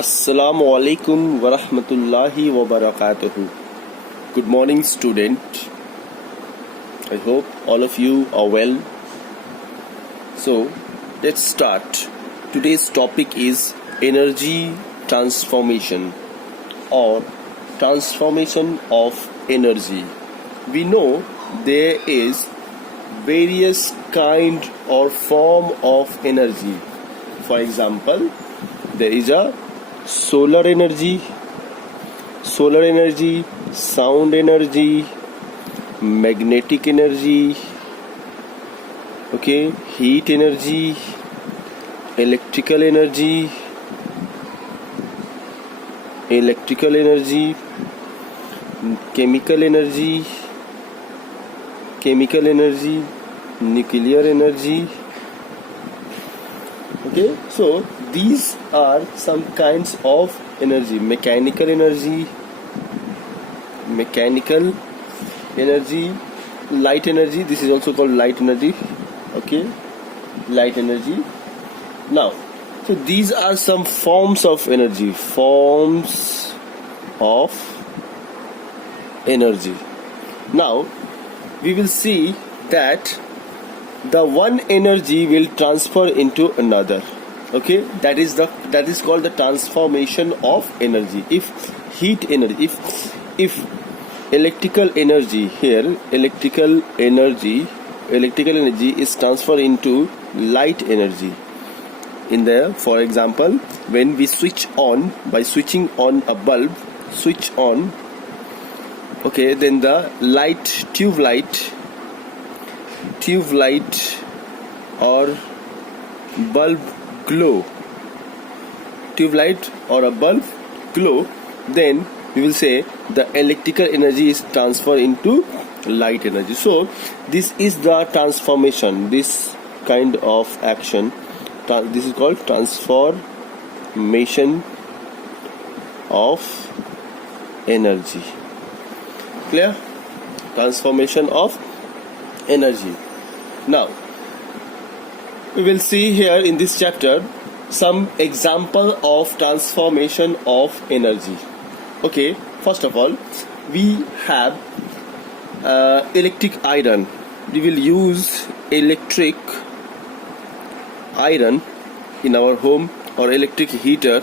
Assalamu alaikum wa rahmatullahi wa barakatuhu. Good morning, student. I hope all of you are well. So, let's start. Today's topic is energy transformation or transformation of energy. We know there is various kind or form of energy. For example, there is a solar energy, sound energy, magnetic energy, okay, heat energy, electrical energy, chemical energy, nuclear energy. Okay, so these are some kinds of energy. Mechanical energy, light energy. This is also called light energy. Okay, light energy. Now, so these are some forms of energy. Now, we will see that the one energy will transfer into another. Okay, that is called the transformation of energy. If heat energy, if electrical energy is transferred into light energy. For example, when we switch on, by switching on a bulb, okay, then the tube light or bulb glow, then we will say the electrical energy is transferred into light energy. So this is the transformation, this kind of action. This is called transformation of energy. Clear? Transformation of energy. Now, we will see here in this chapter some example of transformation of energy. Okay, first of all, we have electric iron. We will use electric iron in our home, or electric heater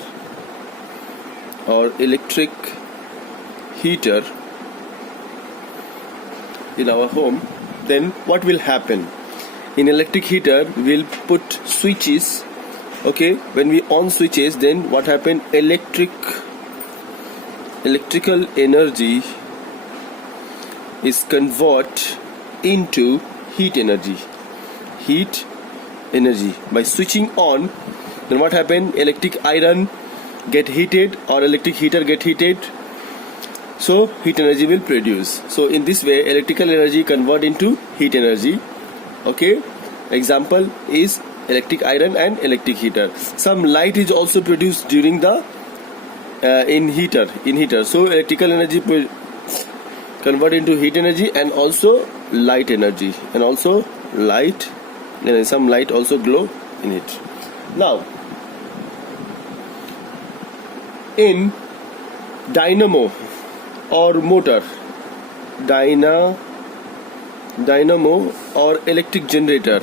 in our home. Then what will happen? In electric heater, we'll put switches. Okay, when we on switches, then what happen? Electrical energy is converted into heat energy. By switching on, then what happen? Electric iron get heated or electric heater get heated. So heat energy will produce. So in this way, electrical energy convert into heat energy. Okay, example is electric iron and electric heater. Some light is also produced during the in heater. So electrical energy convert into heat energy and also light energy, and also some light also glow in it. Now, in dynamo or motor, dynamo or electric generator,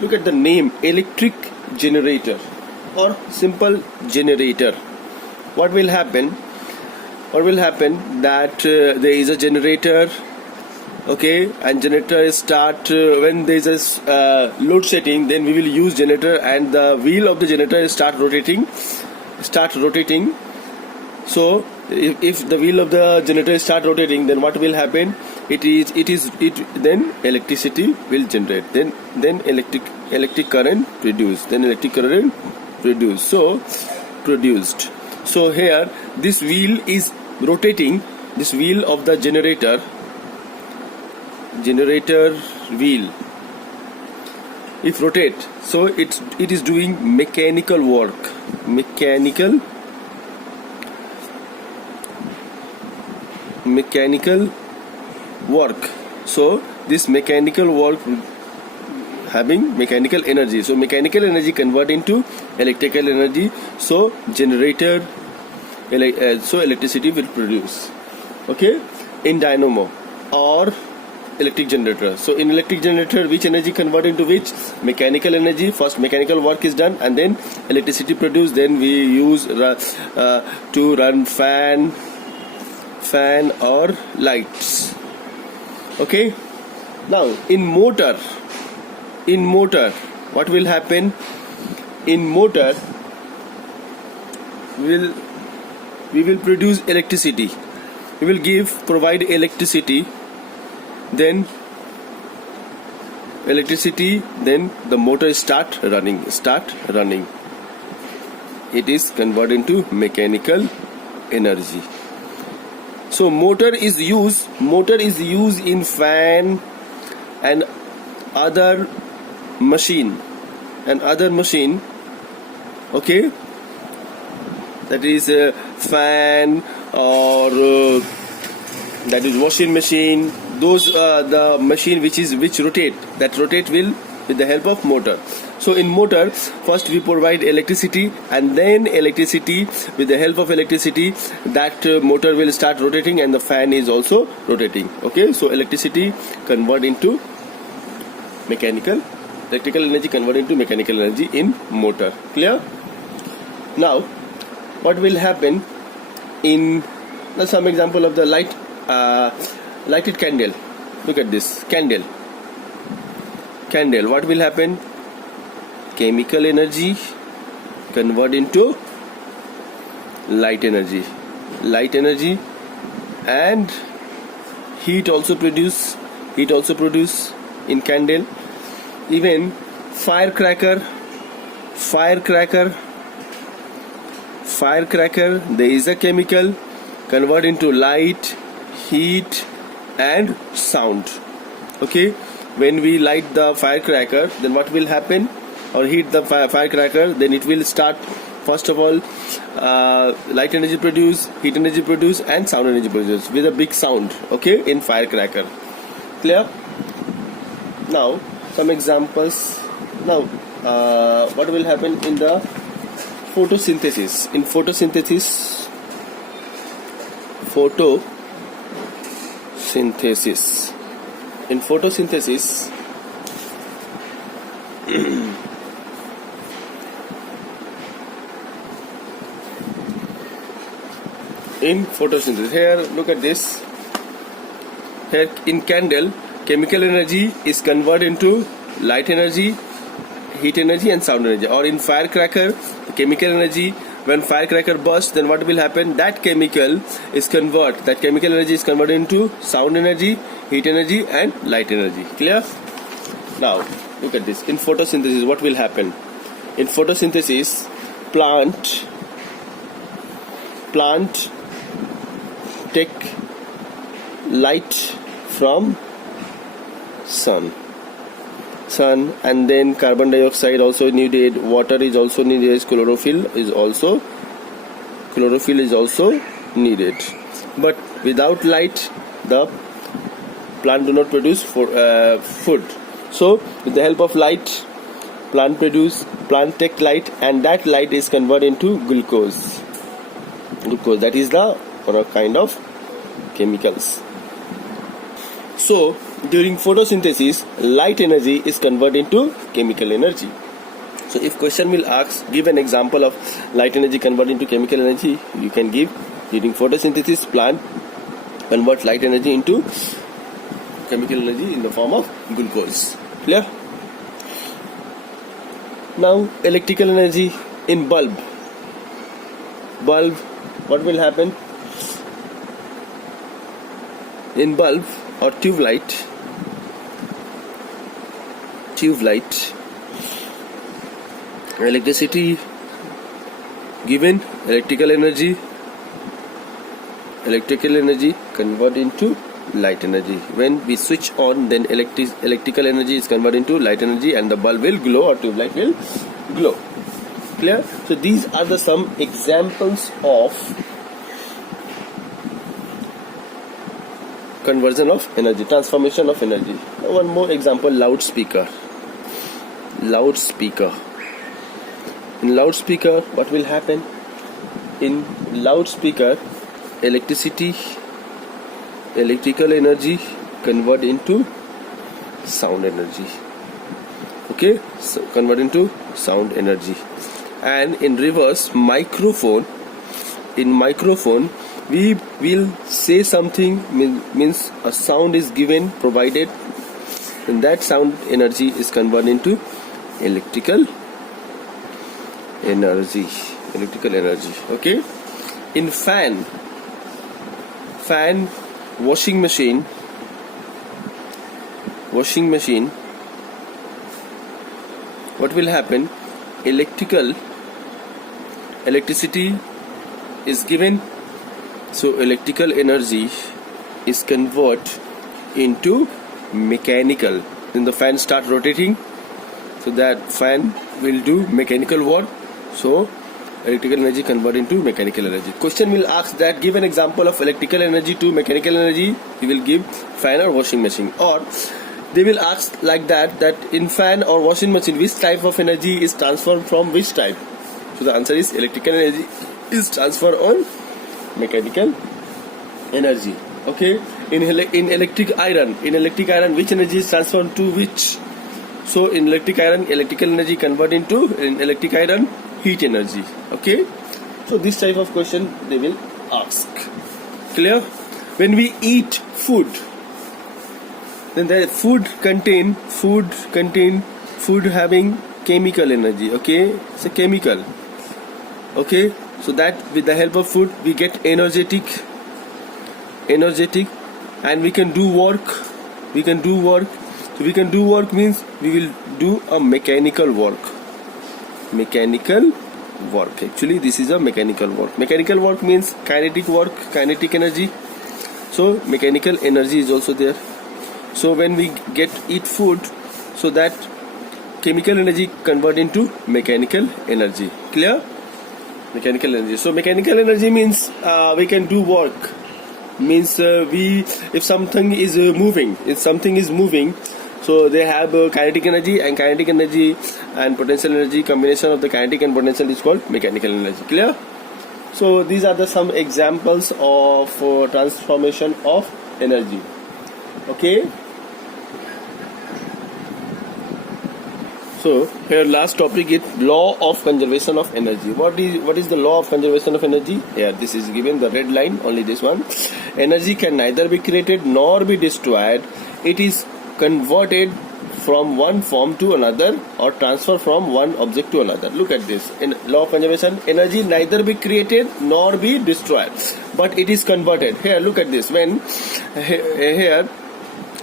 look at the name, electric generator or simple generator. What will happen that there is a generator, okay, and generator start when there is a load setting, then we will use generator and the wheel of the generator start rotating. So if the wheel of the generator start rotating, then what will happen? Then electricity will generate. Then electric current produced. So here this wheel is rotating. This wheel of the generator wheel, if rotate, so it is doing mechanical work. So this mechanical work having mechanical energy. So mechanical energy convert into electrical energy. So generator, so electricity will produce. Okay, in dynamo or electric generator. So in electric generator, which energy convert into which? Mechanical energy. First mechanical work is done and then electricity produced. Then we use to run fan or lights. Okay. Now in motor, what will happen? In motor, we will produce electricity. We will provide electricity. Then the motor start running. It is converted into mechanical energy. So motor is used in fan and other machine. Okay, that is a fan or that is washing machine. Those the machine which rotate will with the help of motor. So in motor, first we provide electricity, and then with the help of electricity, that motor will start rotating and the fan is also rotating. Okay, so electricity convert into electrical energy convert into mechanical energy in motor. Clear? Now, what will happen in some example of the lighted candle. Look at this candle. What will happen? Chemical energy convert into light energy, and heat also produce in candle. Even firecracker, there is a chemical convert into light, heat and sound. Okay, when we light the firecracker, then what will happen? Or heat the firecracker, then it will start. First of all, light energy produce, heat energy produce and sound energy produce with a big sound. Okay, in firecracker. Clear? Now some examples. Now what will happen in the photosynthesis? In photosynthesis here, look at this. Here in candle, chemical energy is converted into light energy, heat energy and sound energy. Or in firecracker, chemical energy, when firecracker bursts, then what will happen? That chemical energy is converted into sound energy, heat energy and light energy. Clear? Now look at this. In photosynthesis, what will happen? In photosynthesis, plant take light from sun, and then carbon dioxide also needed, water is also needed, chlorophyll is also needed. But without light, the plant do not produce food. So with the help of light, plant take light, and that light is converted into glucose. That is the kind of chemicals. So during photosynthesis, light energy is converted into chemical energy. So if question will ask, give an example of light energy converted into chemical energy, you can give. During photosynthesis, plant convert light energy into chemical energy in the form of glucose. Clear? Now electrical energy in bulb, what will happen? In bulb or tube light, electricity given, electrical energy convert into light energy. When we switch on, then electrical energy is converted into light energy and the bulb will glow or tube light will glow. Clear? So these are the some examples of conversion of energy, transformation of energy. Now one more example, loudspeaker. loudspeaker. In loudspeaker, what will happen? In loudspeaker, electrical energy convert into sound energy. Okay, so convert into sound energy. And in reverse, microphone, we will say something, means a sound is given, provided, and that sound energy is converted into electrical energy. Okay. In fan, washing machine, what will happen? Electricity is given, so electrical energy is converted into mechanical. Then the fan start rotating, so that fan will do mechanical work, so electrical energy convert into mechanical energy. Question will ask that give an example of electrical energy to mechanical energy. You will give fan or washing machine, or they will ask like that in fan or washing machine which type of energy is transferred from which type. So the answer is electrical energy is transferred on mechanical energy. Okay. In electric iron, which energy is transferred to which? So in electric iron, electrical energy convert into, in electric iron, heat energy. Okay. So this type of question they will ask. Clear? When we eat food, then the food having chemical energy. Okay, it's a chemical. Okay, so that with the help of food we get energetic, and we can do work. So we can do work means we will do a mechanical work. Actually, this is a mechanical work. Mechanical work means kinetic work, kinetic energy. So mechanical energy is also there. So when we eat food, so that chemical energy convert into mechanical energy. Clear? Mechanical energy. So mechanical energy means we can do work. Means if something is moving, so they have kinetic energy and potential energy. Combination of the kinetic and potential is called mechanical energy. Clear? So these are some examples of transformation of energy. Okay. So here last topic is law of conservation of energy. What is the law of conservation of energy? Here this is given, the red line, only this one. Energy can neither be created nor be destroyed. It is converted from one form to another or transferred from one object to another. Look at this. In law of conservation, energy neither be created nor be destroyed, but it is converted. Here look at this. When here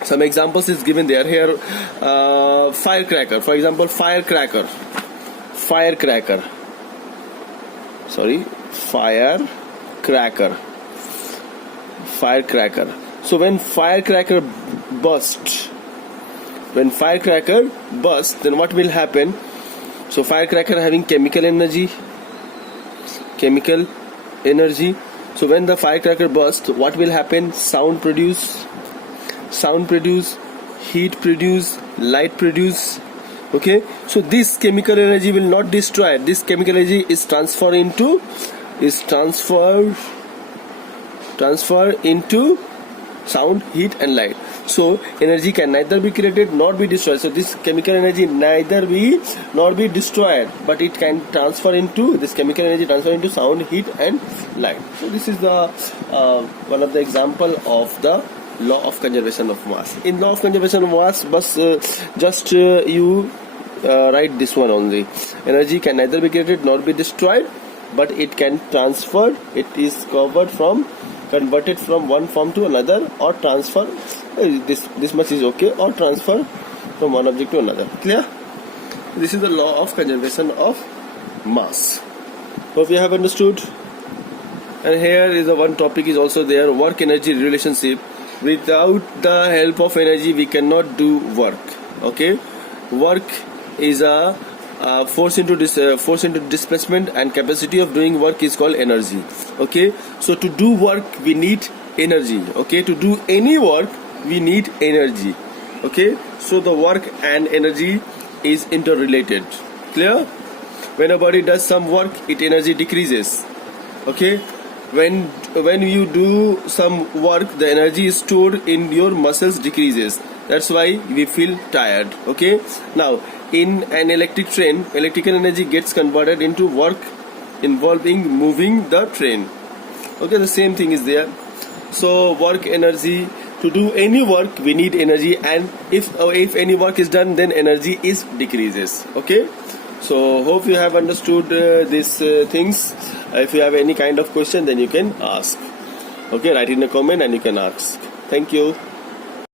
some examples is given there. Here firecracker, for example, firecracker. So when firecracker burst, then what will happen? So firecracker having chemical energy. So when the firecracker bursts, what will happen? Sound produce, heat produce, light produce. Okay, so this chemical energy will not destroy. This chemical energy is transferred into sound, heat and light. So energy can neither be created nor be destroyed. So this chemical energy neither be nor be destroyed, but it can transfer into sound, heat and light. So this is the one of the example of the law of conservation of mass. In law of conservation of mass, you write this one only. Energy can neither be created nor be destroyed, but it can transfer. It is converted from one form to another, or transfer. This much is okay, or transfer from one object to another. Clear? This is the law of conservation of mass. Hope you have understood. And here is the one topic is also there: work energy relationship. Without the help of energy, we cannot do work. Okay, work is a force into displacement, and capacity of doing work is called energy. Okay, so to do work we need energy. Okay, to do any work we need energy. Okay, so the work and energy is interrelated. Clear? When a body does some work, its energy decreases. Okay? When you do some work, the energy stored in your muscles decreases. That's why we feel tired. Okay? Now, in an electric train, electrical energy gets converted into work involving moving the train. Okay, the same thing is there. So work energy, to do any work we need energy, and if any work is done, then energy is decreases. Okay, so hope you have understood these things. If you have any kind of question, then you can ask. Okay, write in a comment and you can ask. Thank you.